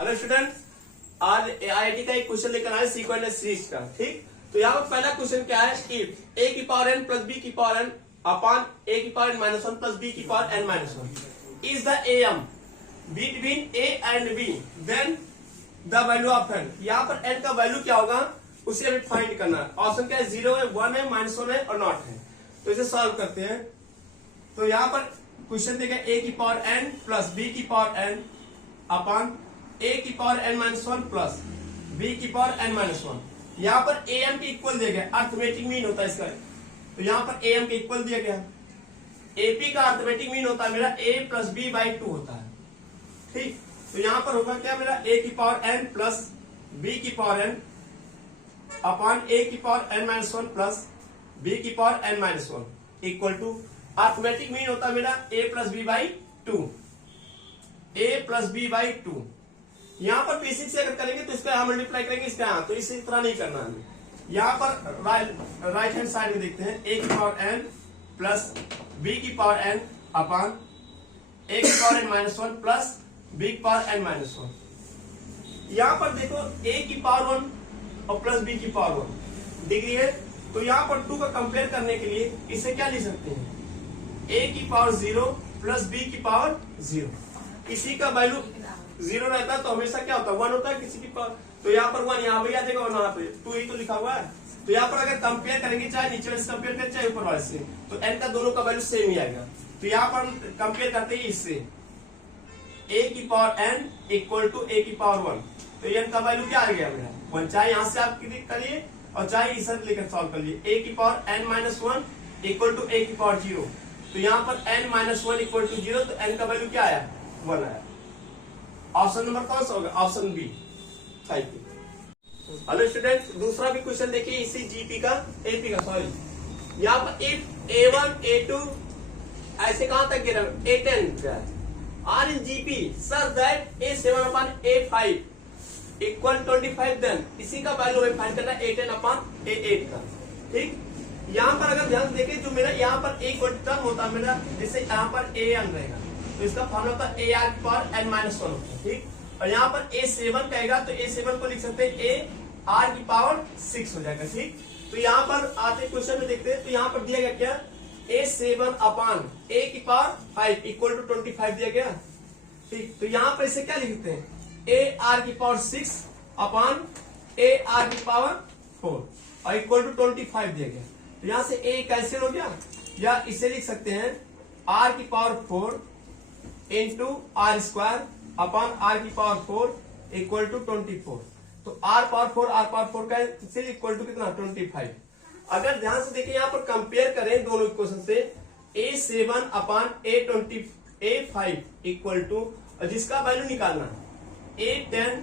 Hello student, आज IIT का एक क्वेश्चन लेकर आए सीक्वेंस सीरीज का। ठीक, तो यहाँ पर पहला क्वेश्चन क्या है, इफ ए की पावर एन प्लस बी की पावर एन अपॉन ए की power N minus one plus B की power N minus one is the M between A and B, then the value of N. यहाँ पर N का value क्या होगा उसे हमें फाइंड करना है। ऑप्शन क्या है, 0 है, 1 है, माइनस 1 है और नॉट है। तो इसे सॉल्व करते हैं। तो यहाँ पर क्वेश्चन देगा ए की पावर एन प्लस बी की पावर एन अपॉन ए की power N minus one plus B की पावर एन माइनस वन। यहाँ पर ए एम के इक्वल दिया गया, अर्थमेटिक मीन होता है इसका। तो यहाँ पर ए एम के इक्वल दिया गया, एपी का अर्थमेटिक मीन होता है मेरा ए प्लस बी बाई 2 होता है। ठीक, तो यहाँ पर होगा क्या मेरा ए की पावर एन प्लस बी की पावर एन अपॉन ए की power N minus one plus B की power N minus one equal to arithmetic mean होता है मेरा A plus B by 2, A plus B by 2। यहाँ पर बेसिक से अगर करेंगे तो इसका मल्टीप्लाई करेंगे इसका यहाँ, तो इसी तरह नहीं करना है। यहाँ पर राइट हैंड साइड में देखते हैं ए की पावर एन प्लस बी की पावर एन अपॉन ए की power N minus one plus B की पावर एन माइनस वन। यहाँ पर देखो ए की पावर 1 और प्लस बी की पावर 1 डिग्री है, तो यहाँ पर 2 का कंपेयर करने के लिए इसे क्या लिख सकते हैं, ए की पावर 0 प्लस बी की पावर 0। किसी का वैल्यू 0 रहता है तो हमेशा क्या होता है, 1 होता है किसी की पावर। तो यहाँ पर 1 यहाँ पे आ जाएगा और यहाँ पे 2 ही तो लिखा हुआ है। तो यहाँ पर अगर कंपेयर करेंगे, चाहे नीचे वाले से कंपेयर करें चाहे ऊपर वाले से, तो एन का दोनों का वैल्यू सेम ही आएगा। तो यहाँ पर कंपेयर करते हैं इससे, ए की power N equal to A की पावर 1। तो एन का वैल्यू क्या आ गया मेरा 1, चाहे यहाँ से आप करिए और चाहे इसे लेकर सॉल्व कर लिए। ए की power N minus one equal to A की पावर 0। तो यहाँ पर N minus one equal to 0, तो एन का वैल्यू क्या आया 1 आया। ऑप्शन नंबर कौन सा होगा, option B. Thank you. Hello student, दूसरा भी क्वेश्चन देखिए इसी जीपी का, एपी का सॉरी। यहाँ पर इफ A1 A2 ऐसे कहां तक गिरा, A10 are in GP such that A7 upon A5 equal 25, then इसी का वैल्यू हमें फाइंड करना है A10 अपॉन A8 का। ठीक, यहाँ पर अगर ध्यान देखें जो मेरा यहाँ पर एक टर्म होता है मेरा, जैसे यहाँ पर AN रहेगा तो इसका फॉर्मूला होता है AR की पावर n माइनस वन होता है। ठीक, और यहाँ पर A7 कहेगा तो A7 को लिख सकते हैं AR की पावर 6 हो जाएगा। ठीक, तो यहाँ पर आते क्वेश्चन में देखते हैं, तो यहाँ पर दिया गया क्या, A7 अपॉन A की पावर 5 इक्वल टू 25 दिया गया। ठीक, तो यहाँ पर इसे क्या लिखते हैं, AR की पावर 6 अपॉन AR की पावर 4 और इक्वल टू 25 दिया गया। तो यहाँ से A कैंसिल हो गया, या इसे लिख सकते हैं R की power 4 into r square upon r की पावर 4 इक्वल टू 24। तो आर पावर 4 का इक्वल टू कितना 25। अगर ध्यान से देखिए यहाँ पर कंपेयर करें दोनों इक्वेशन से, A7 upon A5 equal to, जिसका वैल्यू निकालना A10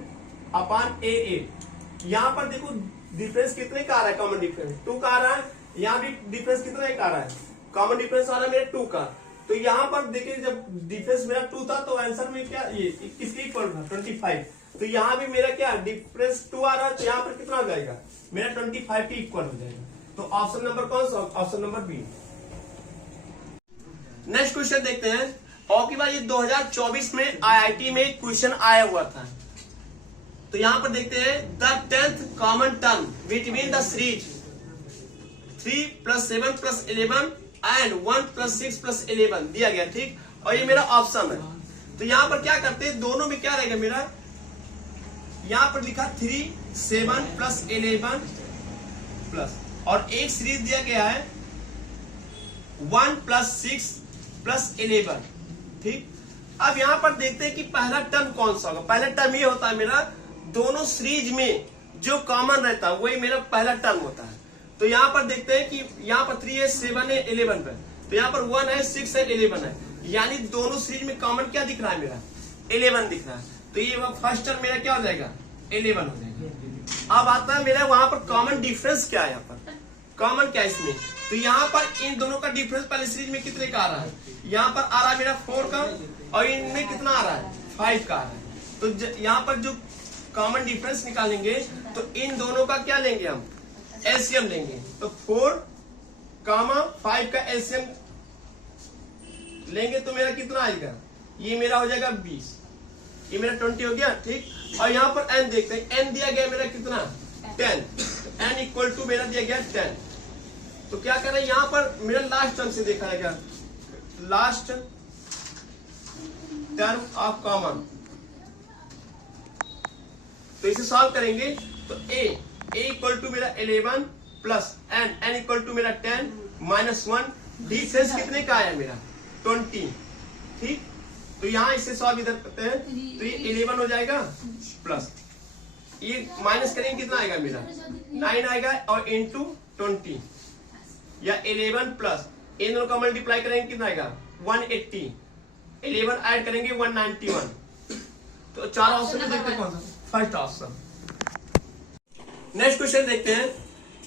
अपॉन A8। यहाँ पर देखो डिफरेंस कितने का आ रहा है, कॉमन डिफरेंस 2 का आ रहा है। यहाँ भी डिफरेंस कितना का आ रहा है, कॉमन डिफरेंस आ रहा है मेरे 2 का। तो यहाँ पर देखिए जब डिफरेंस मेरा 2 था तो आंसर में क्या ये किसके इक्वल था 25। तो यहाँ भी मेरा क्या डिफरेंस 2 आ रहा है, तो यहाँ पर कितना हो जाएगा मेरा 25 के इक्वल हो जाएगा। तो ऑप्शन नंबर कौन सा, option number B. Next question देखते हैं। और की बात ये 2024 में आईआईटी में क्वेश्चन आया हुआ था। तो यहाँ पर देखते हैं the 10th common term between the series 3 + 7 + 11 and 1 + 6 + 11 दिया गया। ठीक, और ये मेरा ऑप्शन है। तो यहाँ पर क्या करते हैं, दोनों में क्या रहेगा मेरा, यहाँ पर लिखा 3 7 + 11 प्लस, और एक सीरीज दिया गया है 1 + 6 + 11। ठीक, अब यहाँ पर देखते हैं कि पहला टर्म कौन सा होगा। पहला टर्म ये होता है मेरा, दोनों सीरीज में जो कॉमन रहता है वही मेरा पहला टर्म होता है। तो यहाँ पर देखते हैं कि यहाँ पर 3 है 7 है 11 पे, तो यहाँ पर 1 है 6 है 11 है, यानी दोनों सीरीज में कॉमन क्या दिख रहा है मेरा 11 दिख रहा है। तो ये फर्स्ट टर्म मेरा क्या हो जाएगा 11 हो जाएगा। अब आता है मेरा वहां पर कॉमन डिफरेंस क्या है, यहाँ पर कॉमन क्या है इसमें। तो यहाँ पर इन दोनों का डिफरेंस पहले सीरीज में कितने का आ रहा है, यहाँ पर आ रहा है मेरा 4 का, और इनमें कितना आ रहा है 5 का आ रहा है। तो यहाँ पर जो कॉमन डिफरेंस निकालेंगे तो इन दोनों का क्या लेंगे हम, एलसीएम लेंगे। तो 4, 5 का एलसीएम लेंगे तो मेरा कितना आएगा, ये मेरा हो जाएगा 20, ये मेरा 20 हो गया। ठीक, और यहाँ पर n देखते हैं, n दिया गया मेरा कितना 10, n इक्वल टू मेरा दिया गया 10। तो क्या कर रहे हैं यहाँ पर मेरा लास्ट टर्म से देखा है, क्या लास्ट टर्म ऑफ कॉमन। तो इसे सॉल्व करेंगे तो a इक्वल टू मेरा 11 प्लस n इक्वल टू मेरा 10 माइनस 1, डिफरेंस कितने का आया मेरा 20। ठीक, तो यहाँ इसे सॉल्व इधर करते हैं तो ये 11 हो जाएगा प्लस ये माइनस करेंगे कितना आएगा मेरा 9 आएगा और इंटू 20 या 11 प्लस इन दोनों का मल्टीप्लाई करेंगे कितना आएगा 180, 11 ऐड करेंगे 191। तो चार ऑप्शन में देखते हैं कौन सा फर्स्ट ऑप्शन। नेक्स्ट क्वेश्चन देखते हैं,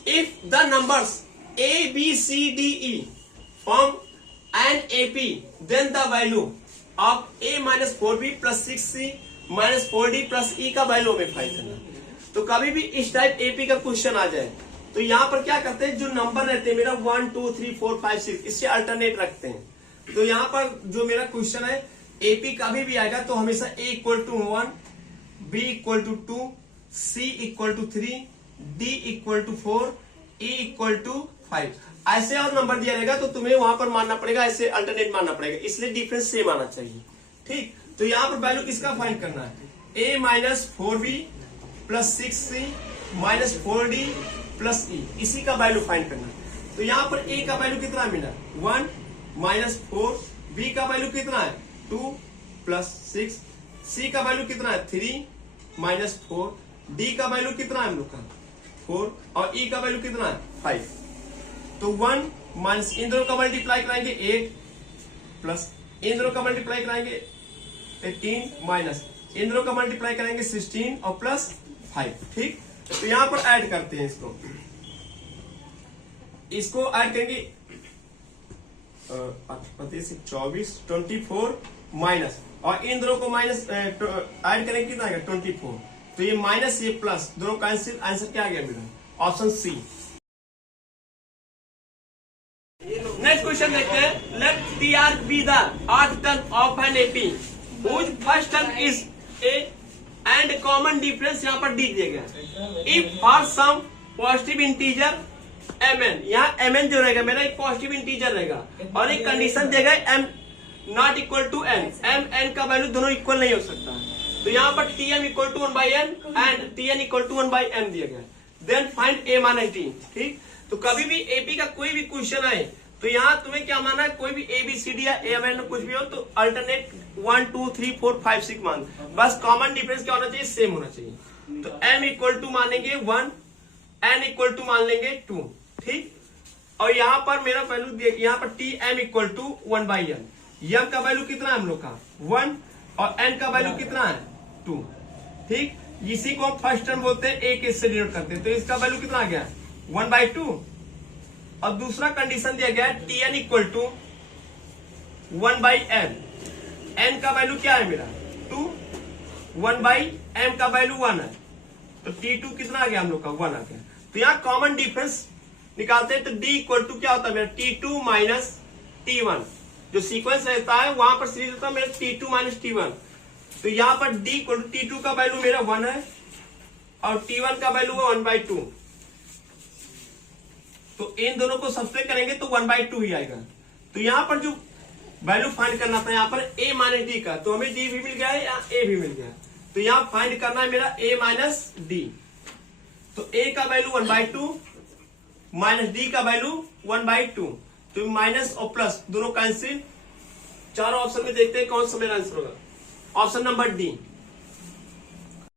if the numbers a b c d e form an AP then the value of a minus 4b plus 6c minus 4d plus e का वैल्यू हमें फाइंड करना है। तो कभी भी इस टाइप AP का क्वेश्चन आ जाए तो यहाँ पर क्या करते हैं, जो नंबर रहते हैं मेरा 1 2 3 4 5 6 इससे अल्टरनेट रखते हैं। तो यहाँ पर जो मेरा क्वेश्चन है AP कभी भी आएगा तो हमेशा a equal to 1, b equal to 2, c equal to 3, d equal to 4, e equal to 5 ऐसे और नंबर दिया रहेगा तो तुम्हें वहां पर मानना पड़ेगा, ऐसे अल्टरनेट मानना पड़ेगा, इसलिए डिफरेंस सेम आना चाहिए। ठीक, तो यहाँ पर वैल्यू किसका फाइंड करना है, a minus 4b plus 6c minus 4d plus e, इसी का वैल्यू फाइंड करना है। तो यहाँ पर a का वैल्यू कितना मिला 1 माइनस 4, b का वैल्यू कितना है 2 प्लस 6, c का वैल्यू कितना है 3 माइनस 4, d का वैल्यू कितना है हम लोग का 4 और e का वैल्यू कितना है 5। तो 1 माइनस इन दोनों का मल्टीप्लाई कराएंगे 8 प्लस इन दोनों का मल्टीप्लाई कराएंगे 18 माइनस इन दोनों का मल्टीप्लाई करेंगे 16 और प्लस 5। ठीक, तो यहां पर ऐड करते हैं इसको ऐड करेंगे 24 24 माइनस और इन दोनों को माइनस ऐड करेंगे कितना आएगा 24। तो ये माइनस ये प्लस दोनों का आंसर क्या आ गया मेरा ऑप्शन सी। नेक्स्ट क्वेश्चन देखते हैं, let TR be the odd term of an AP whose first term is A and common difference यहाँ पर D दिया गया। If for some positive integer mn, यहाँ mn जो रहेगा मेरा एक पॉजिटिव इंटीजर रहेगा और एक कंडीशन देगा m not equal to n, m n का वैल्यू दोनों इक्वल नहीं हो सकता। तो यहाँ पर tm equal to 1/n and tn equal to 1/m दिया गया। Then find a minus d। ठीक, तो कभी भी AP का कोई भी क्वेश्चन आए तो यहाँ तुम्हें क्या माना है, कोई भी ABCD या AMN कुछ भी हो तो अल्टरनेट 1 2 3 4 5 6 मान, बस कॉमन डिफरेंस क्या होना चाहिए सेम होना चाहिए। तो m इक्वल टू मानेंगे 1, n इक्वल टू मान लेंगे 2। ठीक, और यहाँ पर मेरा वैल्यू यहाँ पर tm equal to 1/n, m का वैल्यू कितना है हम लोग का 1 और n का वैल्यू कितना है 2। ठीक, इसी को हम फर्स्ट टर्म बोलते हैं, एक इससे डिनोट करते हैं। तो इसका वैल्यू कितना आ गया 1/2 और दूसरा कंडीशन दिया गया है tn equal to 1/m, n का वैल्यू क्या है मेरा 2, 1/m का वैल्यू 1 है तो t2 कितना आ गया हम लोग का 1 आ गया। तो यहाँ कॉमन डिफरेंस निकालते हैं तो d इक्वल टू क्या होता है मेरा t2 माइनस t1, जो सीक्वेंस रहता है वहां पर सीरीज होता है मेरा t2 माइनस t1। तो यहाँ पर d इक्वल टू t2 का वैल्यू मेरा 1 है और t1 का वैल्यू है 1/2। तो इन दोनों को सब्सट्रैक्ट करेंगे तो 1/2 ही आएगा। तो यहाँ पर जो वैल्यू फाइंड करना था यहाँ पर a माइनस डी का, तो हमें d भी मिल गया है या a भी मिल गया। तो यहाँ फाइंड करना है मेरा a माइनस डी। तो a का वैल्यू 1/2 माइनस d का वैल्यू 1/2, तो माइनस और प्लस दोनों कैंसिल। चारों ऑप्शन में देखते हैं कौन सा मेरा आंसर होगा। Option number D.